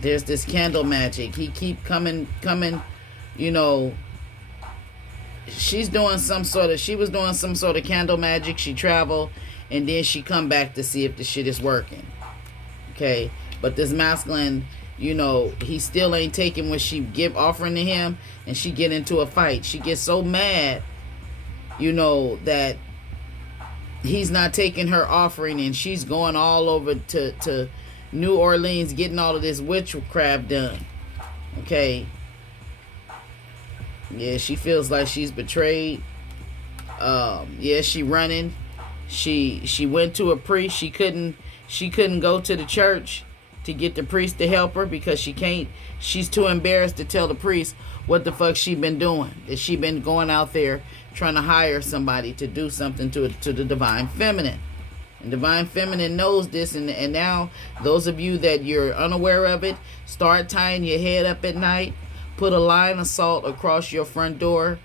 There's this candle magic. He keep coming, you know. She was doing some sort of candle magic. She traveled, and then she come back to see if the shit is working. Okay. But this masculine, you know, he still ain't taking what she offering to him, and she get into a fight. She gets so mad, you know, that he's not taking her offering, and she's going all over to New Orleans getting all of this witchcraft done. Okay. Yeah, she feels like she's betrayed. Yeah, she running. She went to a priest. She couldn't go to the church to get the priest to help her because she's too embarrassed to tell the priest what the fuck she been doing. That she been going out there trying to hire somebody to do something to the divine feminine. And divine feminine knows this, and now those of you that you're unaware of it, start tying your head up at night. Put a line of salt across your front door.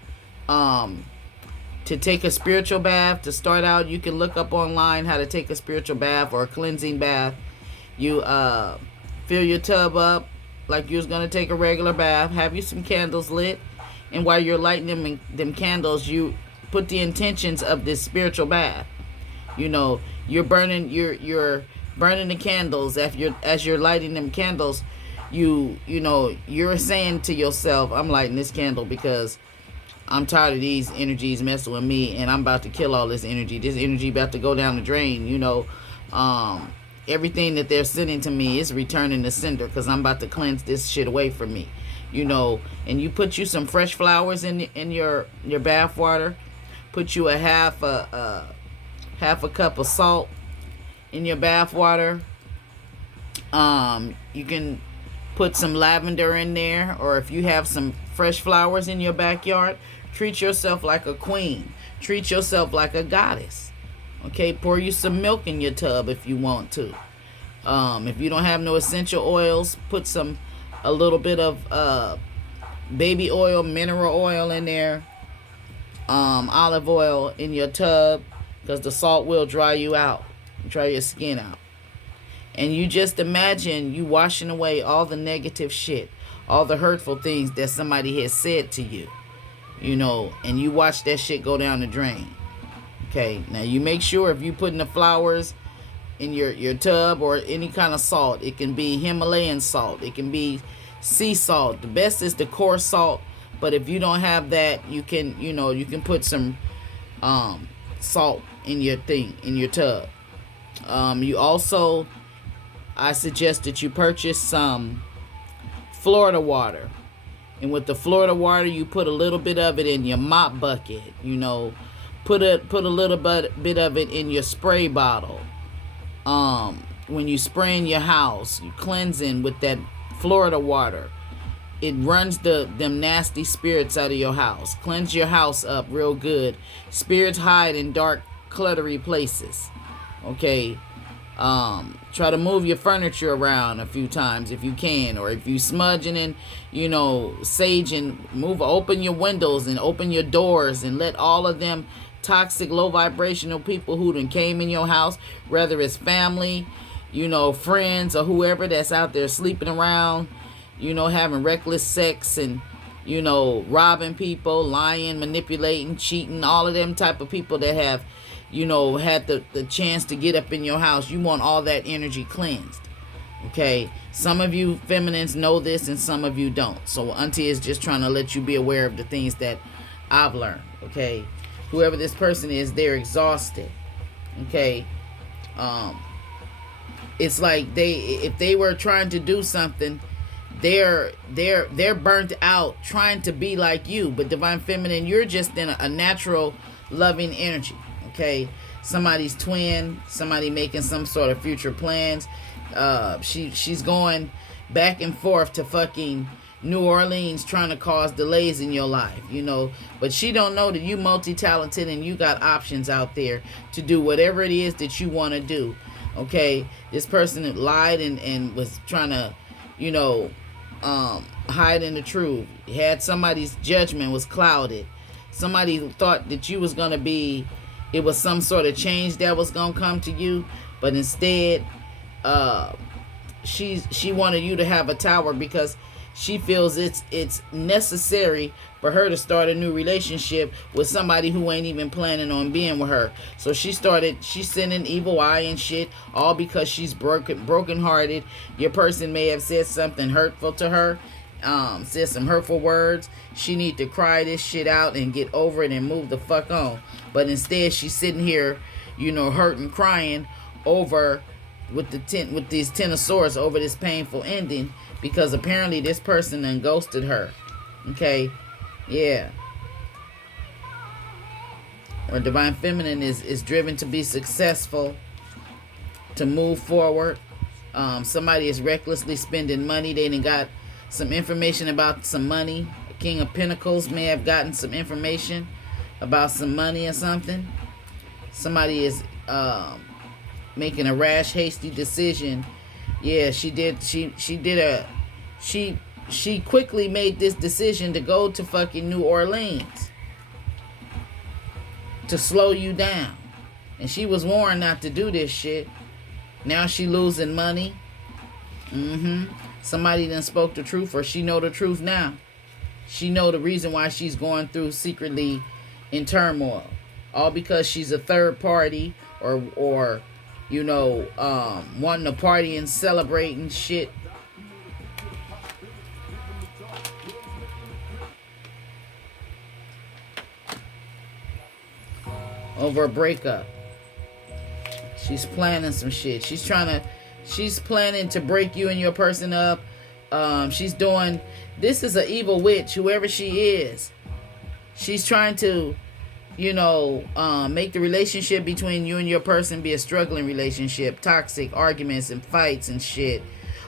To take a spiritual bath. To start out, you can look up online how to take a spiritual bath or a cleansing bath. You fill your tub up like you was going to take a regular bath. Have you some candles lit. And while you're lighting them candles, you put the intentions of this spiritual bath. You know, you're burning the candles as you're lighting them candles. You know, you're saying to yourself, I'm lighting this candle because I'm tired of these energies messing with me, and I'm about to kill all this energy. This energy about to go down the drain, you know. Everything that they're sending to me is returning to sender because I'm about to cleanse this shit away from me, you know. And you put you some fresh flowers in your bath water. Put you a half a cup of salt in your bath water. You can put some lavender in there, or if you have some fresh flowers in your backyard, treat yourself like a queen. Treat yourself like a goddess. Okay, pour you some milk in your tub if you want to. If you don't have no essential oils, put a little bit of baby oil, mineral oil in there. Olive oil in your tub, because the salt will dry you out, dry your skin out. And you just imagine you washing away all the negative shit, all the hurtful things that somebody has said to you, you know, and you watch that shit go down the drain. Okay, now you make sure if you putting the flowers in your tub or any kind of salt, it can be Himalayan salt, it can be sea salt. The best is the coarse salt, but if you don't have that, you can put some salt in your tub. You also, I suggest that you purchase some Florida water. And with the Florida water, you put a little bit of it in your mop bucket. You know, put a little bit of it in your spray bottle. When you spray in your house, you cleansing with that Florida water. It runs them nasty spirits out of your house. Cleanse your house up real good. Spirits hide in dark, cluttery places. Okay. Try to move your furniture around a few times if you can, or if you smudging and, you know, saging, open your windows and open your doors and let all of them toxic, low vibrational people who done came in your house, whether it's family, you know, friends, or whoever that's out there sleeping around, you know, having reckless sex and, you know, robbing people, lying, manipulating, cheating, all of them type of people that have, you know, had the chance to get up in your house. You want all that energy cleansed. Okay, some of you feminines know this and some of you don't. So Auntie is just trying to let you be aware of the things that I've learned. Okay, whoever this person is, they're exhausted. Okay, it's like if they were trying to do something, they're burnt out trying to be like you. But Divine Feminine, you're just in a natural loving energy. Okay, somebody's twin, somebody making some sort of future plans. She's going back and forth to fucking New Orleans trying to cause delays in your life, you know. But she don't know that you multi-talented and you got options out there to do whatever it is that you want to do. Okay, this person lied and was trying to, you know, hide in the truth. Had somebody's judgment was clouded. Somebody thought that you was gonna be, it was some sort of change that was gonna come to you, but instead, she wanted you to have a tower because she feels it's necessary for her to start a new relationship with somebody who ain't even planning on being with her. So she's sending evil eye and shit, all because she's brokenhearted. Your person may have said something hurtful to her, said some hurtful words. She need to cry this shit out and get over it and move the fuck on. But instead, she's sitting here, you know, hurting, crying over with these Ten of Swords over this painful ending, because apparently this person then ghosted her. Okay, yeah. Or Divine Feminine is driven to be successful, to move forward. Somebody is recklessly spending money. They done got some information about some money. King of Pentacles may have gotten some information about some money or something. Somebody is making a rash, hasty decision. Yeah, she quickly made this decision to go to fucking New Orleans to slow you down. And she was warned not to do this shit. Now she losing money. Somebody done spoke the truth, or she know the truth now. She know the reason why she's going through secretly in turmoil. All because she's a third party, or you know, wanting to party and celebrate and shit. Over a breakup. She's planning some shit. She's planning to break you and your person up. She's doing, this is an evil witch, whoever she is. She's trying to, you know, make the relationship between you and your person be a struggling relationship, toxic arguments and fights and shit.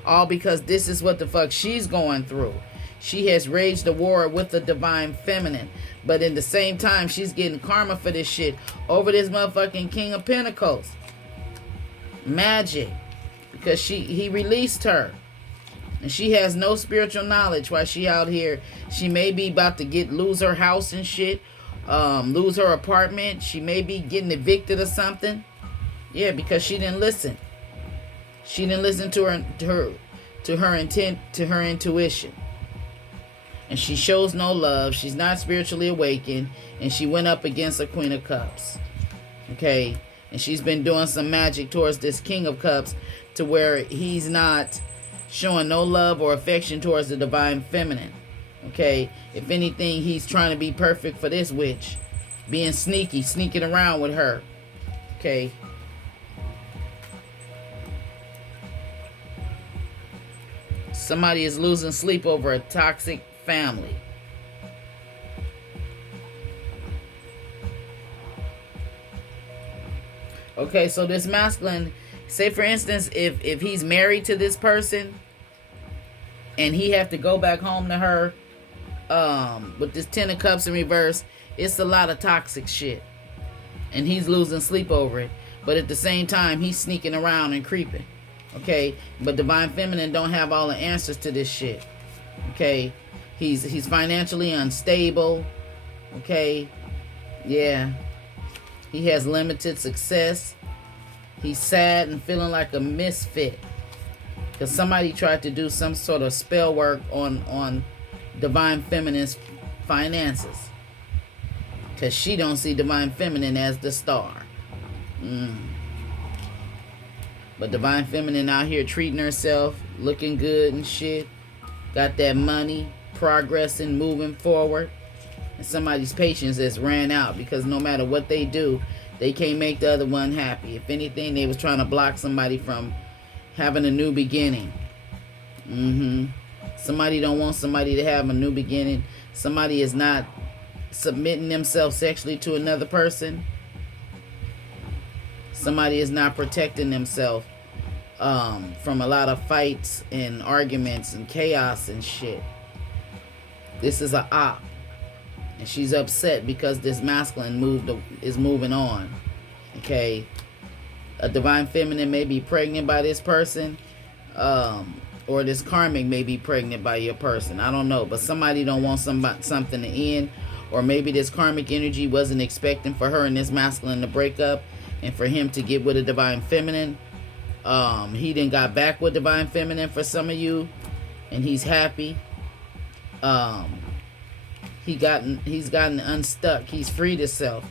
All because this is what the fuck she's going through. She has waged a war with the Divine Feminine, but in the same time, she's getting karma for this shit over this motherfucking King of Pentacles. Magic. Because he released her. And she has no spiritual knowledge while she out here. She may be about to lose her house and shit. Lose her apartment. She may be getting evicted or something. Yeah, because she didn't listen. She didn't listen to her intent, to her intuition. And she shows no love. She's not spiritually awakened. And she went up against a Queen of Cups. Okay. And she's been doing some magic towards this King of Cups, to where he's not showing no love or affection towards the Divine Feminine. Okay. If anything, he's trying to be perfect for this witch. Being sneaky, sneaking around with her. Okay. Somebody is losing sleep over a toxic family. Okay, so this masculine, say for instance, if he's married to this person and he have to go back home to her with this Ten of Cups in reverse, it's a lot of toxic shit. And he's losing sleep over it. But at the same time, he's sneaking around and creeping. Okay, but Divine Feminine don't have all the answers to this shit. Okay, he's financially unstable. Okay, yeah, he has limited success. He's sad and feeling like a misfit because somebody tried to do some sort of spell work on Divine Feminine's finances, because she don't see Divine Feminine as the star. But Divine Feminine out here treating herself, looking good and shit. Got that money, progressing, moving forward. And somebody's patience has ran out, because no matter what they do, they can't make the other one happy. If anything, they was trying to block somebody from having a new beginning. Somebody don't want somebody to have a new beginning. Somebody is not submitting themselves sexually to another person. Somebody is not protecting themselves from a lot of fights and arguments and chaos and shit. This is a op. And she's upset because this masculine is moving on. Okay. A divine feminine may be pregnant by this person. Or this karmic may be pregnant by your person. I don't know. But somebody don't want something to end. Or maybe this karmic energy wasn't expecting for her and this masculine to break up. And for him to get with a divine feminine. He then got back with divine feminine for some of you. And he's happy. He's gotten unstuck. He's freed himself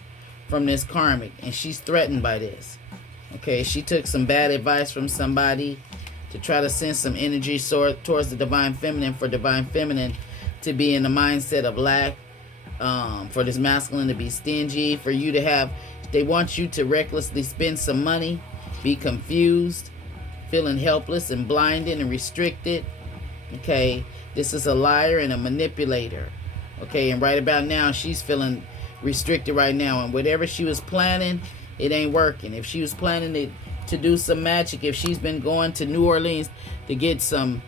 from this karmic. And she's threatened by this. Okay, she took some bad advice from somebody to try to send some energy towards the divine feminine, for divine feminine to be in the mindset of lack, for this masculine to be stingy, for you to have, they want you to recklessly spend some money, be confused, feeling helpless and blinded and restricted. Okay, this is a liar and a manipulator. Okay, and right about now she's feeling restricted right now, and whatever she was planning, it ain't working. If she was planning to do some magic, if she's been going to New Orleans to get some,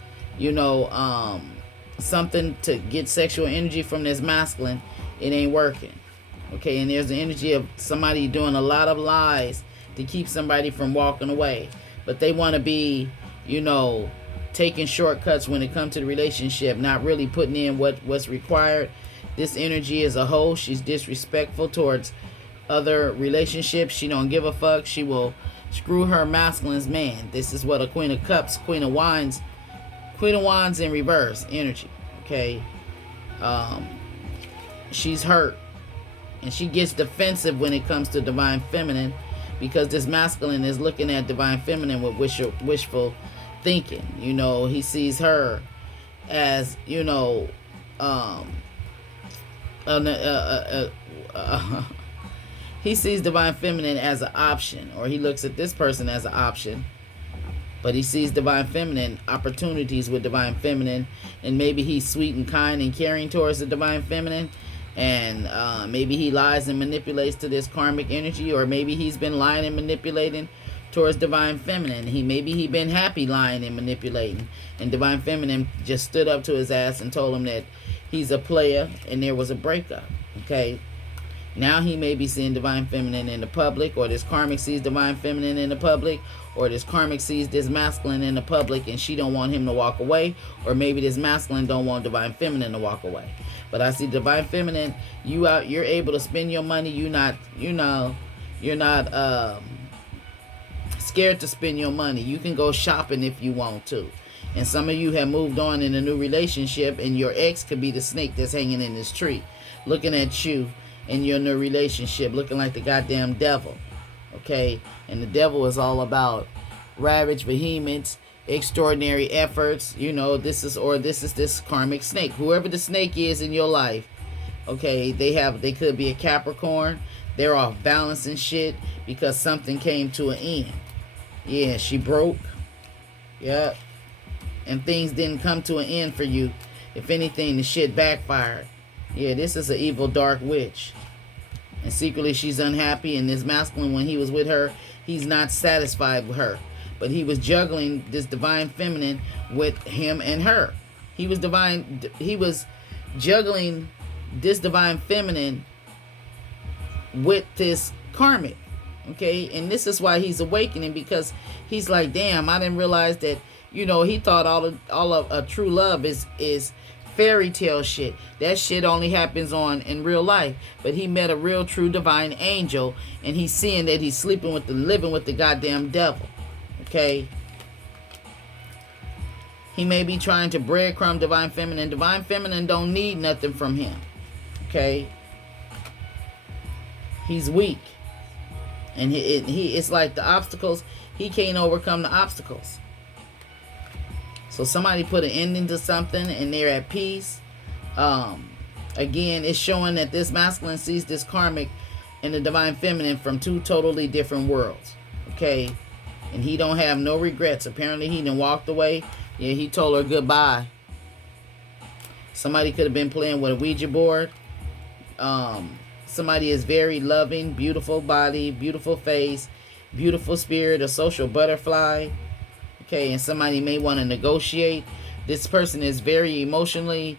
something to get sexual energy from this masculine, it ain't working. Okay, and there's the energy of somebody doing a lot of lies to keep somebody from walking away. But they want to be, taking shortcuts when it comes to the relationship, not really putting in what's required. This energy as a whole, she's disrespectful towards other relationships. She don't give a fuck. She will screw her masculine's man. This is what a Queen of Cups, Queen of Wands in reverse energy. Okay, she's hurt, and she gets defensive when it comes to divine feminine, because this masculine is looking at divine feminine with wishful thinking. He sees her as he sees divine feminine as an option, or he looks at this person as an option, but he sees divine feminine opportunities with divine feminine, and maybe he's sweet and kind and caring towards the divine feminine, and maybe he lies and manipulates to this karmic energy, or maybe he's been lying and manipulating towards divine feminine. Maybe he been happy lying and manipulating, and divine feminine just stood up to his ass and told him that he's a player and there was a breakup. Okay, now he may be seeing divine feminine in the public, or this karmic sees divine feminine in the public, or this karmic sees this masculine in the public and she don't want him to walk away, or maybe this masculine don't want divine feminine to walk away. But I see divine feminine, you're able to spend your money. You're not scared to spend your money. You can go shopping if you want to. And some of you have moved on in a new relationship, and your ex could be the snake that's hanging in this tree, looking at you in your new relationship, looking like the goddamn devil. Okay, and the devil is all about ravage, vehemence, extraordinary efforts. This is this karmic snake. Whoever the snake is in your life, okay, they could be a Capricorn. They're off balance and shit because something came to an end. Yeah, she broke. Yeah, and things didn't come to an end for you. If anything, the shit backfired. Yeah, this is an evil dark witch. And secretly she's unhappy, and this masculine, when he was with her, he's not satisfied with her. But he was juggling this divine feminine with him and her. He was juggling this divine feminine with this karmic. Okay, and this is why he's awakening, because he's like, damn, I didn't realize that, he thought all of a true love is fairy tale shit. That shit only happens in real life. But he met a real true divine angel, and he's seeing that he's living with the goddamn devil. Okay, he may be trying to breadcrumb divine feminine. Divine feminine don't need nothing from him. Okay, he's weak, and it's like the obstacles, he can't overcome the obstacles. So somebody put an ending to something and they're at peace. Again, it's showing that this masculine sees this karmic and the divine feminine from two totally different worlds. Okay, and he don't have no regrets. Apparently he done walked away. Yeah, he told her goodbye. Somebody could have been playing with a Ouija board. Somebody is very loving, beautiful body, beautiful face, beautiful spirit, a social butterfly. Okay, and somebody may want to negotiate. This person is very emotionally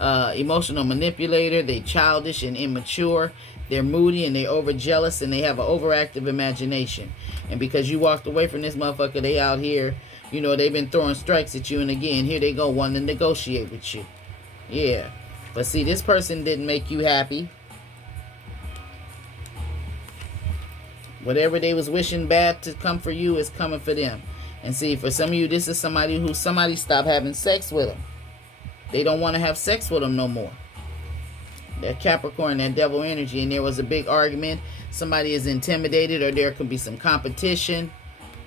emotional manipulator. They childish and immature. They're moody and they overjealous and they have an overactive imagination. And because you walked away from this motherfucker, they out here, you know, they've been throwing strikes at you. And again, here they go wanting to negotiate with you. Yeah. But see, this person didn't make you happy. Whatever they was wishing bad to come for you is coming for them. And see, for some of you, this is somebody who somebody stopped having sex with them. They don't want to have sex with them no more. That Capricorn, that devil energy, and there was a big argument. Somebody is intimidated, or there could be some competition.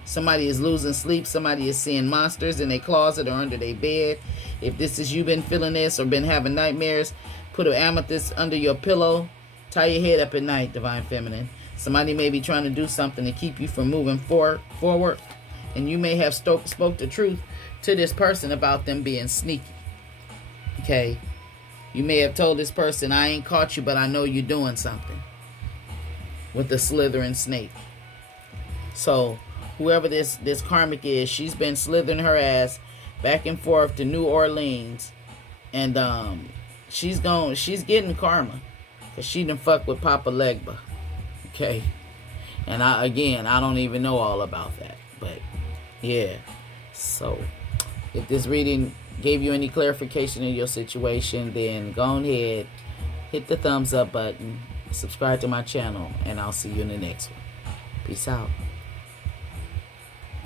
Somebody is losing sleep. Somebody is seeing monsters in their closet or under their bed. If this is you been feeling this or been having nightmares, put an amethyst under your pillow. Tie your head up at night, Divine Feminine. Somebody may be trying to do something to keep you from moving forward. And you may have spoke the truth to this person about them being sneaky. Okay? You may have told this person, I ain't caught you, but I know you're doing something. With the slithering snake. So, whoever this karmic is, she's been slithering her ass back and forth to New Orleans. And she's getting karma. Because she done fuck with Papa LEGBA. Okay? And I don't even know all about that. But, yeah. So, if this reading gave you any clarification in your situation, then go ahead, hit the thumbs up button, subscribe to my channel, and I'll see you in the next one. Peace out.